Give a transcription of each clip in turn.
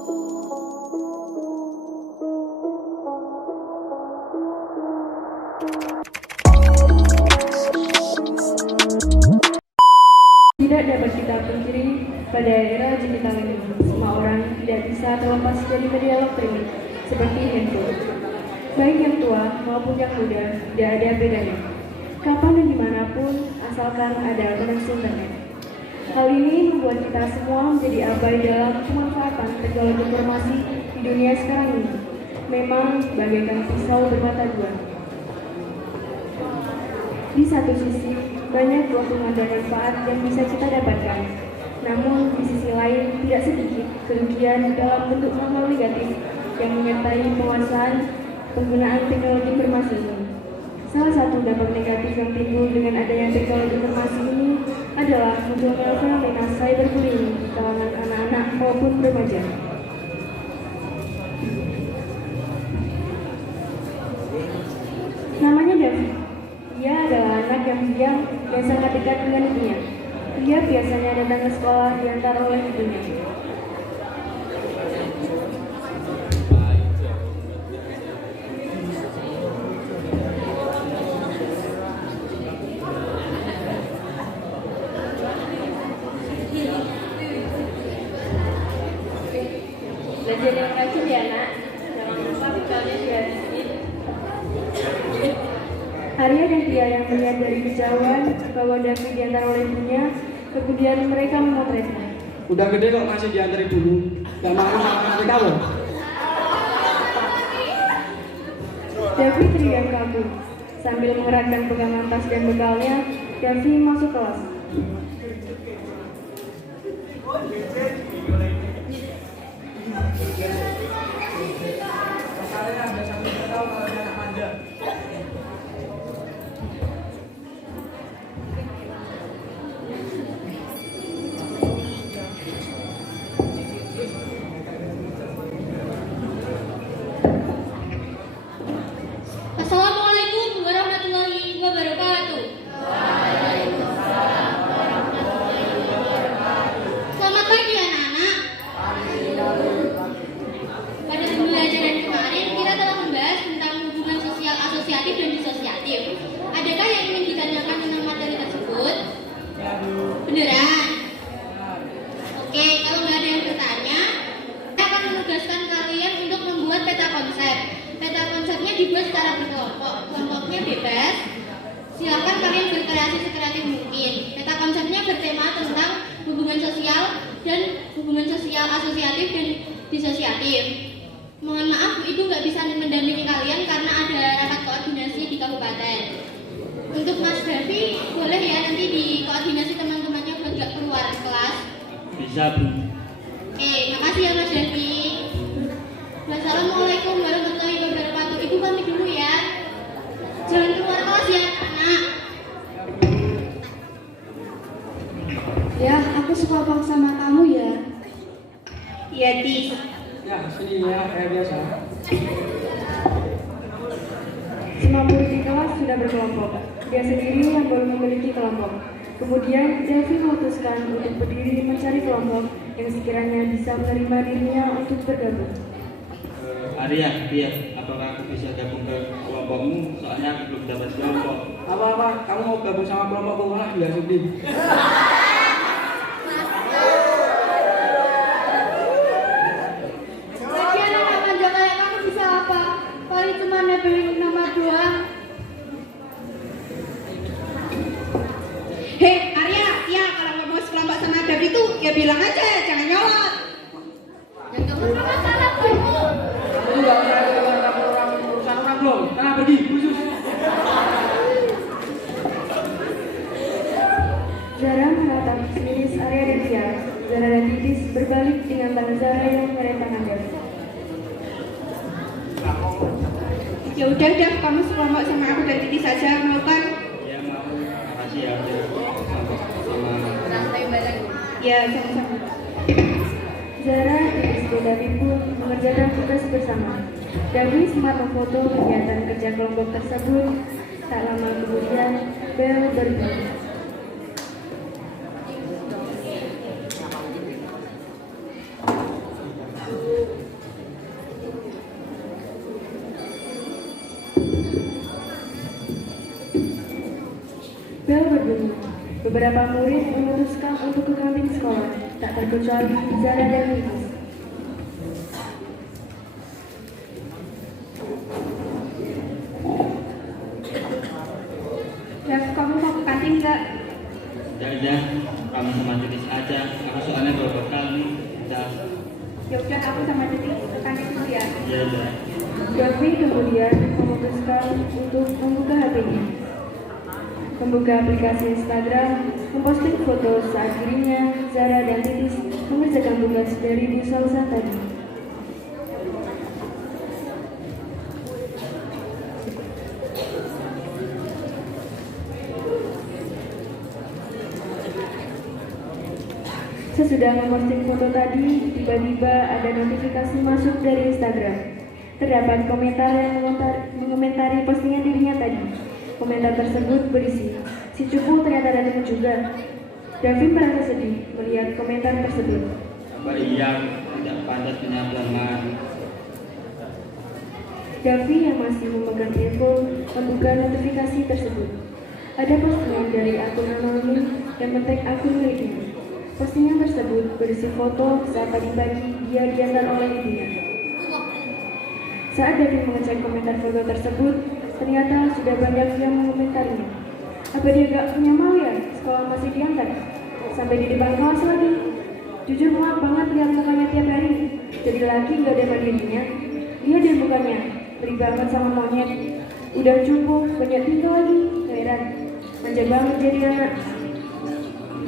Tidak dapat kita pungkiri, pada era digital ini, semua orang tidak bisa terlepas dari media elektronik seperti handphone. Baik yang tua maupun yang muda, tidak ada bedanya. Kapan dan dimanapun, asalkan ada koneksi internet. Hal ini membuat kita semua menjadi abai dalam pemanfaatan teknologi informasi di dunia sekarang ini. Memang bagaikan pisau bermata dua. Di satu sisi, banyak keuntungan dan manfaat yang bisa kita dapatkan. Namun, di sisi lain, tidak sedikit kerugian dalam bentuk hal-hal negatif yang menyertai penguasaan penggunaan teknologi informasi ini. Salah satu dampak negatif yang timbul dengan adanya teknologi informasi ini adalah munculnya fenomena cyberbullying di kalangan anak-anak maupun remaja. Namanya David. Dia adalah anak yang diam dan sangat dekat dengan ibunya. Dia biasanya datang ke sekolah diantar oleh ibunya. Belajar yang rajin ya nak, jangan lupa bekalnya dihabisin. Arya dan Tia yang melihat dari kejauhan bahwa David diantar oleh ibunya, kemudian mereka memotretnya. Udah gede kok masih diantar dulu, gak mau sama nanti kamu. David teriak kaku. Sambil mengeratkan pegangan tas dan bekalnya, David masuk kelas. Assalamualaikum warahmatullahi wabarakatuh. Selamat pagi anak-anak. Pada pembelajaran kemarin kita telah membahas tentang hubungan sosial asosiatif dan disosiatif. Adakah yang ingin ditanyakan tentang materi tersebut? Beneran? Oke, kalau nggak ada yang bertanya, saya akan menugaskan kalian untuk membuat peta konsep. Peta konsepnya dibuat secara berkelompok, kelompoknya bebas. Silakan kalian berkreasi sekreatif mungkin. Peta konsepnya bertema tentang hubungan sosial asosiatif dan disosiatif. Mohon maaf, Ibu nggak bisa mendampingi kalian karena ada rapat koordinasi di kabupaten. Untuk Mas Davi, boleh ya nanti dikoordinasi teman-temannya buat nggak keluar kelas. Bisa, Bu. Oke, makasih ya Mas Davi. Wassalamualaikum warahmatullahi wabarakatuh. Ibu pamit dulu ya. Jangan keluar kelas ya anak. Ya, aku suka bang sama kamu ya. Iya, Tis. Ya, sini ya, kayak biasa. Semua murid di kelas sudah berkelompok. Dia sendiri yang baru memiliki kelompok. Kemudian David memutuskan untuk berdiri mencari kelompok yang sekiranya bisa menerima dirinya untuk bergabung. Arya, Tia, apakah aku bisa gabung ke kelompokmu? Soalnya aku belum dapat kelompok. Apa-apa, kamu mau gabung sama kelompokku malah nggak sedih. Lagian anak manja kayak kamu bisa apa? Paling cuma nebelin nama doang. Hei Arya, Tia, kalau nggak mau sekelompok sama David itu ya bilang aja, jangan nyolot. Yang kamu masalah kamu. Kamu nggak usah ikut urusan orang belum? Karena pergi, khusus. Zara menatap miris Arya dan Tia. Zara dan Titis berbalik dengan tangan Zara yang mengerat tangan David. Ya udah, kamu sekelompok sama aku dan Titi saja, mau kan? Ya, mau. Makasih ya, Arya. Sama Santai bareng. Ya, sama-sama. Zara, Titis dan David pun mengerjakan tugas bersama. David sempat memfoto kegiatan kerja kelompok tersebut. Tak lama kemudian, bel berbunyi. Bel berbunyi. Beberapa murid memutuskan untuk ke kantin sekolah, tak terkecuali Zara dan Lilis. Dev, kamu mau ke kantin nggak? Ya, kamu sama Titis aja. Aku soalnya bawa bekal nih. Udah. Ya udah, aku sama Titis ke kantin dulu ya. Iya, udah. Gavi kemudian memutuskan untuk membuka HP-nya. Membuka aplikasi Instagram, memposting foto saat dirinya, Zara dan Titis mengerjakan tugas dari Bu Salsa tadi. Sesudah memposting foto tadi, tiba-tiba ada notifikasi masuk dari Instagram. Terdapat komentar yang mengomentari postingan dirinya tadi. Komentar tersebut berisi, "Si cupu ternyata datang juga." Davin merasa sedih melihat komentar tersebut. Apa iya tidak pantas punya pelemahan? Davi yang masih memegang earphone membuka notifikasi tersebut. Ada postingan dari akun anonim yang men-tag akun miliknya. Postingan tersebut berisi foto saat pagi-pagi dia diantar oleh ibunya. Saat Davi mengecek komentar foto tersebut, ternyata sudah banyak yang mengomentarinya. Apa dia gak punya mau ya, sekolah masih diantar? Sampai di depan kelas lagi. Jujur muak banget lihat mukanya tiap hari. Jadi lagi gak ada mandirinya. Dia dan mukanya, beri banget sama monyet. Udah cukup, banyak tinggal lagi. Heran, manja banget jadi anak.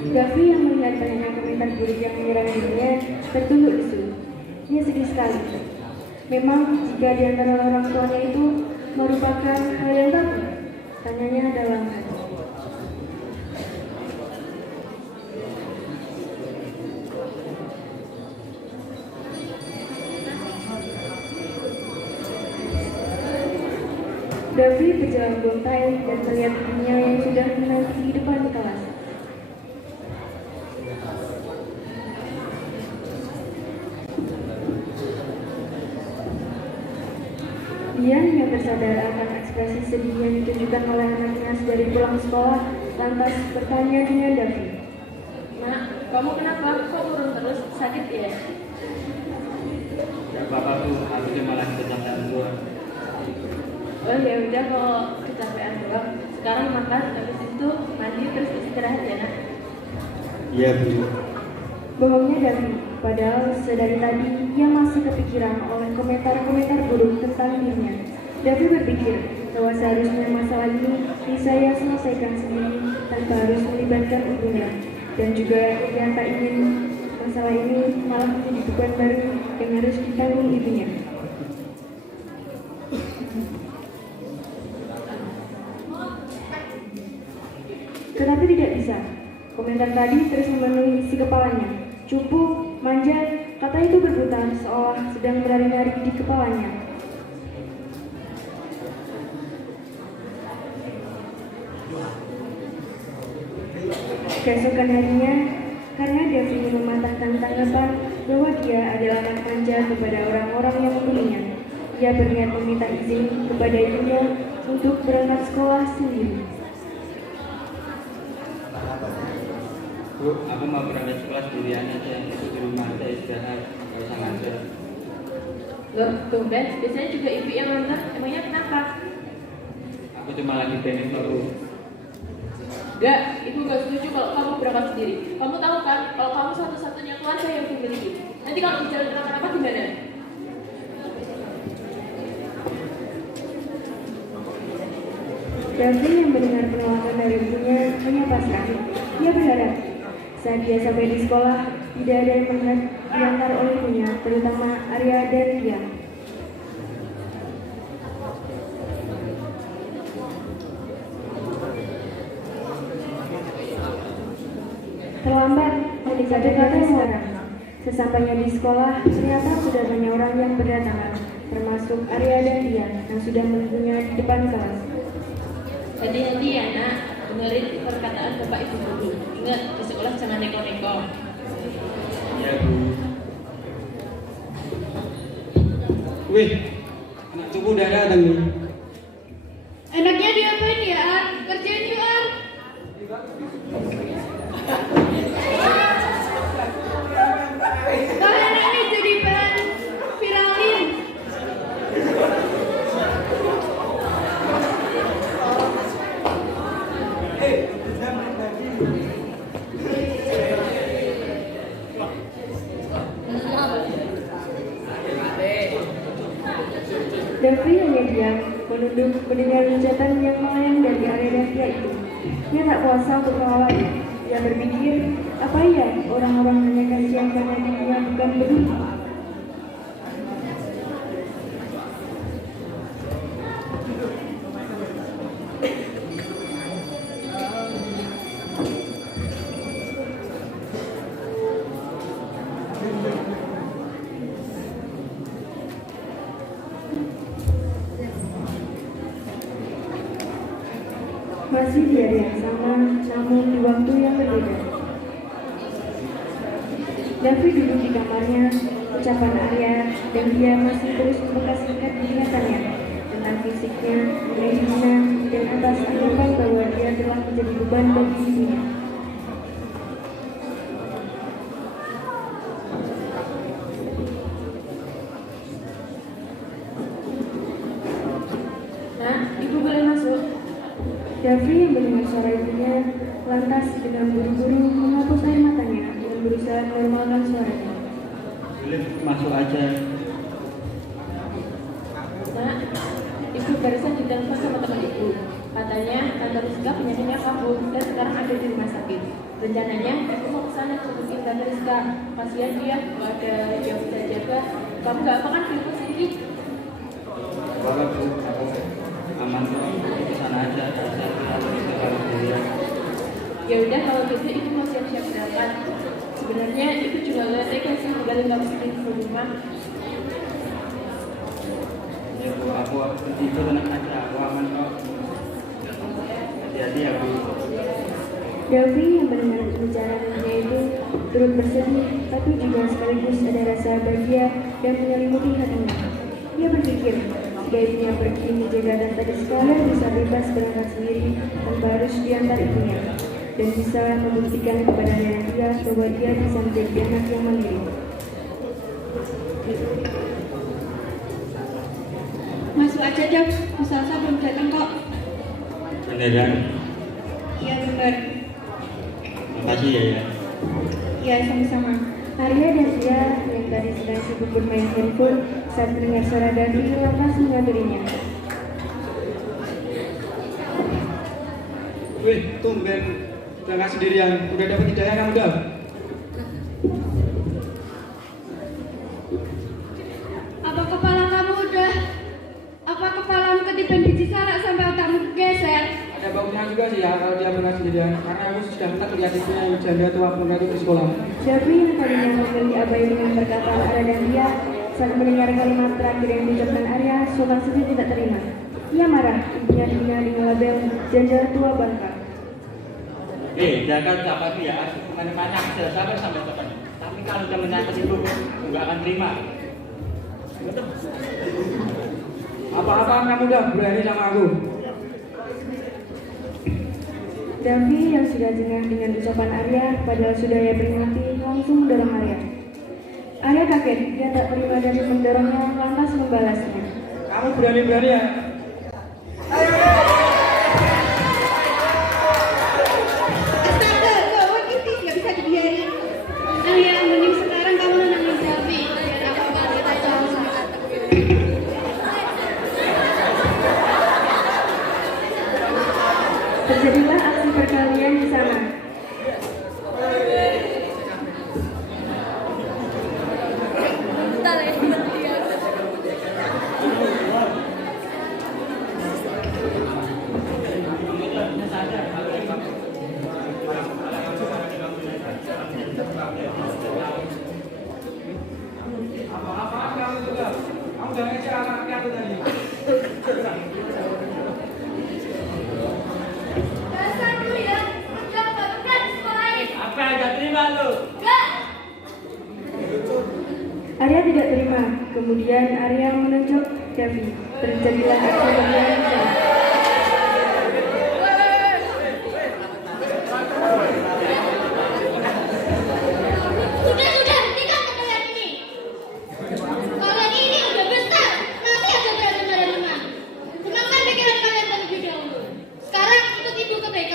Gavi yang melihat banyaknya komentar buruk yang menyerang dirinya tertunduk lesu. Dia sedih sekali. Memang jika di antara orang tuanya itu merupakan hal yang baku, tanyanya dalam hati. Davi berjalan gontai dan melihat ibunya yang sudah menanti di depan kelas. Dian yang tersadar akan ekspresi sedih yang ditunjukkan oleh anaknya dari pulang sekolah, lantas bertanya dengan Davi. Nak, kamu kenapa? Kok turun terus? Sakit ya? Ya apa-apa tuh, aku cuma lagi kecapean doang. Oh ya udah, kalau kecapean doang. Sekarang makan, habis itu mandi terus istirahat ya nak. Iya Bu. Bohongnya Davi, padahal sedari tadi ia masih kepikiran oleh komentar-komentar buruk tentang dirinya. Davi berpikir bahwa seharusnya masalah ini bisa ia selesaikan sendiri tanpa harus melibatkan ibunya. Dan juga ia tak ingin masalah ini malah menjadi beban baru yang harus ditanggung ibunya. Tetapi tidak bisa. Komentar tadi terus memenuhi isi kepalanya. Cupu, manja, kata itu berputar seolah sedang menari-nari di kepalanya. Keesokan harinya, karena Davi mematahkan tanggapan bahwa dia adalah anak manja kepada orang-orang yang membelinya, ia berniat meminta izin kepada ibunya untuk berangkat sekolah sendiri. Bu, aku mau berangkat sekolah sendirian aja. Itu di rumah aja istirahat, gak usah ngajar. Loh, tumben, biasanya juga ibu yang nganter. Emangnya kenapa? Aku cuma lagi pengen Bu. Enggak, ibu gak setuju kalau kamu berangkat sendiri. Kamu tahu kan, kalau kamu satu-satunya keluarga yang dimiliki. Nanti kalau di jalan kenapa-napa gimana? Davi yang mendengar penolakan dari ibunya hanya pasrah. Dia berharap saat dia sampai di sekolah tidak ada yang melihat diantar oleh ibunya, terutama Arya dan Tia. Terlambat mendekati sekarang. Sesampainya di sekolah, ternyata sudah banyak orang yang berdatangan, termasuk Arya dan Tia yang sudah menunggunya di depan kelas. Hati-hati ya nak, dengerin perkataan bapak ibu dulu. Ingat, di sekolah jangan neko-neko. Iya Bu. Wih, anak cupu udah datang nih. Enaknya diapain ya, An? Kerjain yuk, An. Davi hanya diam, menunduk mendengar hujatan yang melayang dari area Davia itu. Dia tak kuasa untuk melawannya. Dia berpikir, apa ya orang-orang hanya kasihan karena dirinya bukan peduli. Masih di hari yang sama, namun di waktu yang berbeda. Davi duduk di kamarnya, ucapan Arya, dan dia masih terus membekas ingat ingatannya tentang fisiknya, dirinya, dan atas anggapan bahwa dia telah menjadi beban bagi ibunya. Nah, ibu boleh masuk. Davi yang mendengar suara ibunya, lantas dengan buru-buru menghapus air matanya dan berusaha menormalkan suaranya. Boleh masuk aja. Nah, ibu barusan ditelepon sama teman ibu. Katanya Tante Rizka penyakitnya kambuh dan sekarang ada di rumah sakit. Rencananya ibu mau ke sana jemputin Tante Rizka. Kasihan dia kalau ada yang bisa jaga. Kamu gak apa kan di rumah sendiri? Bapak Bu, aku aman kok. Ke sana aja. Saya kalau sendirian. Ya udah kalau gitu ibu mau siap-siap berangkat. Sebenarnya ibu juga gak tega sih tinggalin kamu sendiri di rumah. Ya Bu, aku itu tenang aja. Aku aman kok. Hati-hati ya Bu. Davi yang mendengar pembicaraannya itu turut bersedih, tapi juga sekaligus ada rasa bahagia yang menyelimuti hatinya. Dia berpikir, sebaiknya pergi menjaga Tante Rizka dan bisa bebas berangkat sendiri tanpa harus diantar ibunya, dan bisa membuktikan kepada dia bahwa dia bisa menjadi anak yang mandiri. Masuk aja Dev, Bu Salsa belum datang kok. Beneran. Iya bener. Makasih ya. Iya sama-sama. Arya dan dia yang tadi sedang sibuk bermain handphone saat mendengar suara Davi lantas menghampirinya. Wih, tumben. Udah nggak sendirian. Udah dapat hidayah kamu dah. Apa kepalamu ketiban biji salak sampai otakmu geser? Ada bagusnya juga sih ya kalau dia pernah sendirian. Karena aku sudah minta lihat ibunya yang janda tua pernah itu di sekolah. Davi yang tadinya memilih abai dengan perkataan Arya dan dia saat mendengar kalimat terakhir yang diucapkan Arya, sultan saja tidak terima. Ia marah, ibunya dihina dengan label janda tua bangka. Jangan siapa sih ya, asik kemana-mana, bisa sabar sampai kapan. Tapi kalau udah menyangkut ibu, aku nggak akan terima. Apa-apaan kamu dah berani sama aku? Davi yang sudah jengah dengan ucapan Arya, padahal sudah ia peringati, langsung mendorong Arya. Arya kaget, dia tak terima Davi mendorongnya, lantas membalasnya. Kamu berani-berani ya? Astaga, gawat ini nggak bisa dibiarin. Nah ya, mending sekarang kamu nenangin Davi. Biar aku nggak kita jauh sama Terjadilah aksi perkelahian di sana. Apa-apaan kamu juga? Kamu udah ngejar anaknya aku tadi. Dasar lu ya, udah baru kan sekolahin. Apa yang gak terima lu? Gak. Arya tidak terima, kemudian Arya menunjuk Davi. Terjadilah aksi perkelahian di sana. Sudah, hentikan perkelahian ini. Kalian ini udah besar, nanti aja berantem-beranteman. Tenangkan pikiran kalian terlebih dahulu. Sekarang ikut ibu ke BK.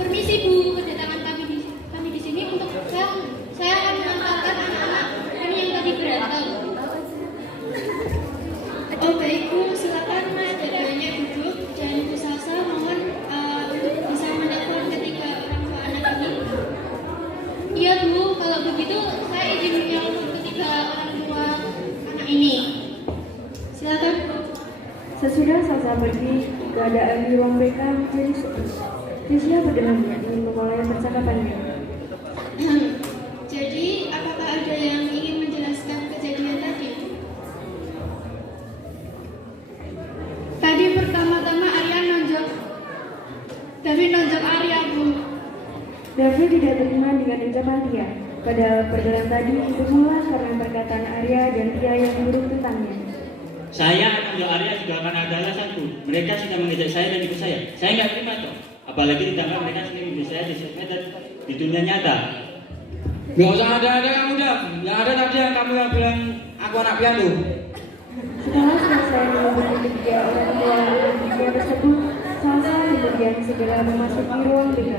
Permisi pergi, keadaan di ruang BK menjadi sepi. Keisha berdenam ingin memulai percakapannya. Jadi, apakah ada yang ingin menjelaskan kejadian tadi? Tadi pertama-tama Arya nonjok. David nonjok Arya, Bu. David tidak terima dengan ucapan Tia. Padahal perjalanan tadi bermula karena perkataan Arya dan Tia yang buruk tentangnya. Saya atau Arya juga akan ada alasanku. Mereka sudah mengejek saya dan ibu saya. Saya nggak terima toh. Apalagi ditambah mereka sering menjadi saya di sosmed dan di dunia nyata. Gak usah ada kamu Dam. Yang ada tadi yang kamu yang bilang aku anak piano. Setelah selesai menghubungi ketiga orang tua anaknya tersebut, Salsa kemudian segera memasuki ruang BK.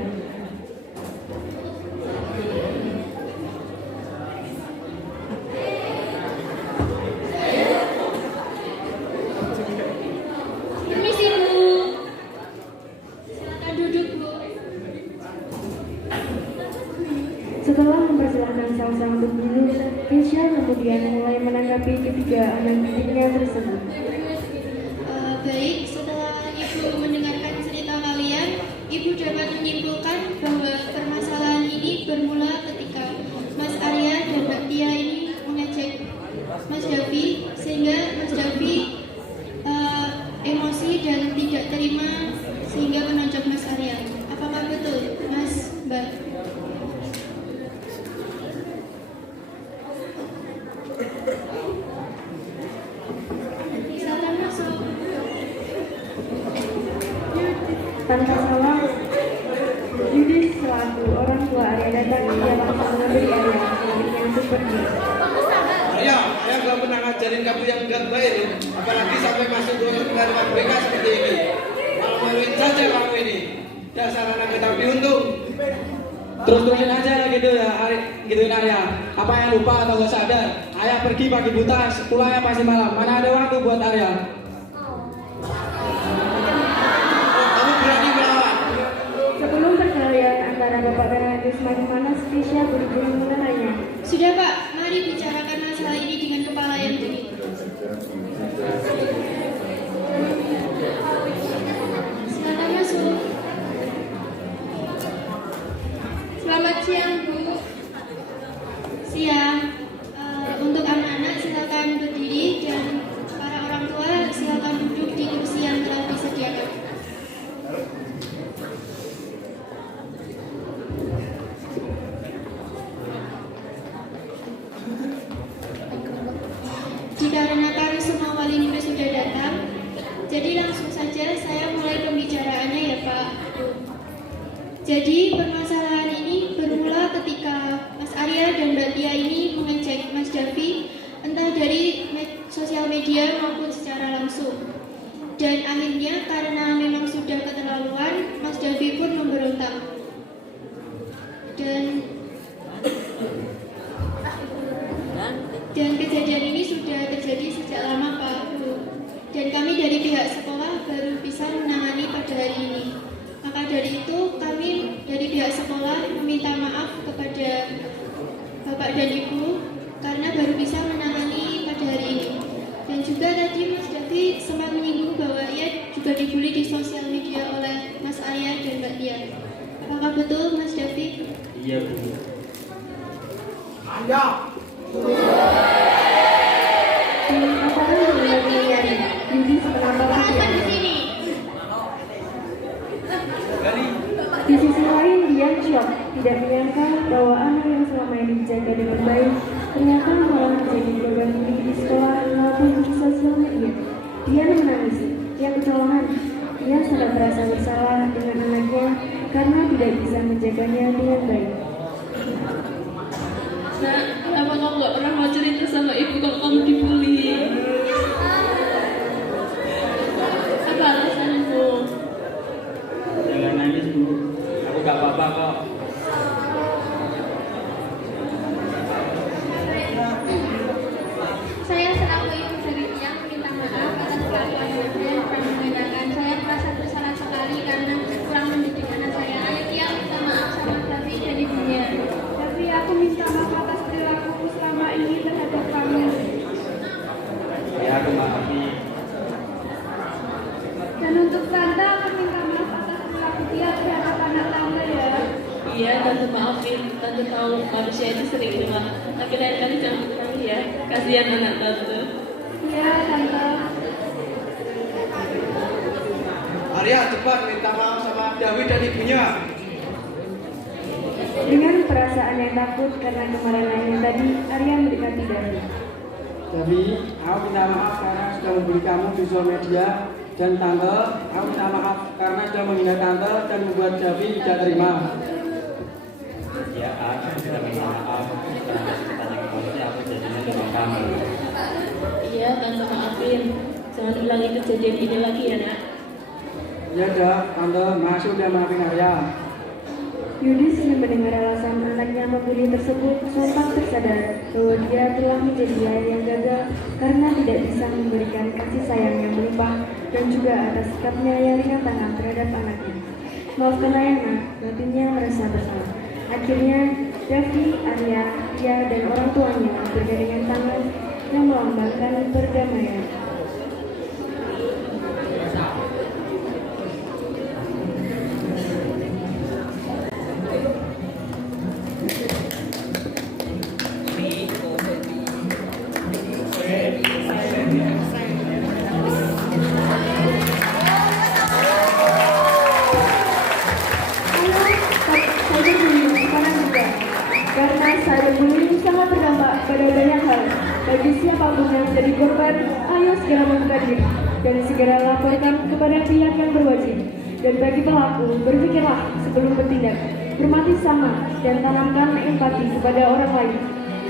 Permisi, Bu. Silakan duduk, Bu. Setelah mempersilahkan Salsa untuk duduk, Keisha kemudian mulai menanggapi ketiga anak didiknya tersebut. Baik, setelah Ibu mendengarkan cerita kalian, Ibu dapat menyimpulkan bahwa permasalahan ini bermula ketika Mas Arya dan Mbak Tia ini mengejek Mas Davi, sehingga Mas Davi emosi dan tidak terima sehingga menonjok Mas Arya. Apakah betul, Mas, Mbak? Silakan masuk. Tanpa salah, Yudis selaku orang tua Arya datang, ia langsung memberi Arya miliknya untuk pergi. Arya gak pernah ngajarin kamu yang gak baik. Apalagi sampai masuk ke ruang BK seperti ini. Malah maluin saja kamu ini. Dasar anak tapi untung. Terus-terusin aja gitu ya, gituin Arya. Apa yang lupa atau gak sadar? Ayah pergi pagi buta, pulangnya pasti malam. Mana ada waktu buat Arya? Kamu berani melawan? Sebelum perkelahian antara Bapak dan Adik semakin panas, Keisha buru-buru mengenanya. Sudah, Pak, mari bicarakan masalah ini dengan kepala yang dingin. Silakan masuk. Selamat siang, Bu. Siang. Untuk anak-anak silakan berdiri dan para orang tua silakan duduk di kursi yang telah disediakan. Dikarenakan semua wali murid sudah datang, jadi langsung saja saya mulai pembicaraannya ya Pak. Jadi permasalahan ini bermula ketika Mas Arya dan Mbak Tia ini mengejek Mas Davi entah dari sosial media maupun secara langsung. Dan akhirnya karena memang sudah keterlaluan, Mas Davi pun memberontak. Dan kejadian ini sudah terjadi sejak lama Pak Bu. Dan kami dari pihak sekolah baru bisa menangani pada hari ini. Maka dari itu kami dari pihak sekolah meminta maaf kepada Bapak dan Ibu karena baru bisa menangani pada hari ini. Dan juga tadi Mas Davi sempat menyinggung bahwa ia juga dibully di sosial media oleh Mas Arya dan Mbak Tia. Apakah betul Mas Davi? Iya, Bu. Apakah mengenai Yudis menambah Perhatian di sini. Di sisi lain, dia shock, tidak menyangka bahwa anak yang selama ini dijaga dengan baik ternyata malah menjadi korban bully di sekolah maupun di sosial media. Dia menangis, dia kecelakaan. Dia sangat merasa bersalah dengan anaknya karena tidak bisa menjaganya dengan baik. Nah, kenapa kamu gak pernah mau cerita sama ibu kalau kamu dibully? Apa alasanmu? Jangan nangis, Bu. Aku gak apa-apa kok. Saya selaku ibu dari Tiang minta maaf atas kelakuan Bunda dan mengenalkan. Saya merasa bersalah sekali karena kurang mendidik anak saya. Ayo Tiang minta maaf sama Davi dan ibunya. Tapi aku minta maaf atas perilakuku selama ini terhadap kamu. tante maafin, tante tahu manusia itu sering lemah, tapi lain kali jangan bertanya ya, kasihan anak tante. Ya, tante. Arya, cepat minta maaf sama Dawi dan ibunya. Dengan perasaan yang takut karena kemarahannya tadi, Arya mendekati Davi. Davi, aku minta maaf karena sudah membuli kamu di sosial media. Dan tante, aku minta maaf karena sudah menghina tante dan membuat Davi tidak terima. Ya, aku sudah minta maaf karena sekitarnya emosi aku jadinya dengan kamu. Iya, tante maafin. Jangan ulangi kejadian ini lagi ya, nak. Ya dah, tante, masuk udah maafin Arya. Yudis yang mendengar alasan anaknya membuli tersebut sontak tersadar bahwa dia telah menjadi ayah yang gagal karena tidak bisa memberikan kasih sayang yang melimpah dan juga atas sikapnya yang ringan tangan terhadap anaknya. Maafkan ayah nak, batinnya merasa bersalah. Akhirnya, Davi, Arya, Ria, dan orang tuanya bergandengan tangan yang melambangkan perdamaian. Karena cyberbullying sangat berdampak pada banyak hal. Bagi siapapun yang menjadi korban, ayo segera membuka diri dan segera laporkan kepada pihak yang berwajib. Dan bagi pelaku, berpikirlah sebelum bertindak, hormati sama dan tanamkan empati kepada orang lain.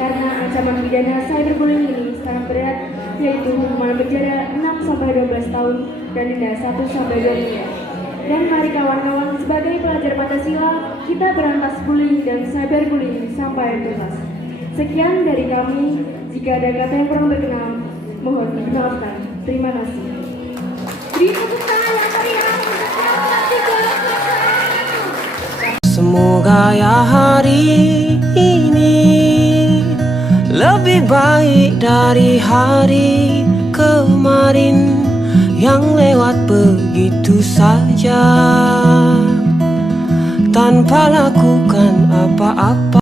Karena ancaman pidana cyberbullying ini sangat berat, yaitu hukuman penjara 6-12 tahun dan denda 1-2 miliar. Dan mari kawan-kawan, sebagai pelajar Pancasila, kita berantas bullying dan cyberbullying sampai tuntas. Sekian dari kami, jika ada kata yang kurang berkenan, mohon dimaafkan. Terima kasih. Beri tepuk tangan yang meriah untuk yang ketiga. Semoga ya hari ini lebih baik dari hari kemarin yang lewat begitu saja tanpa lakukan apa-apa.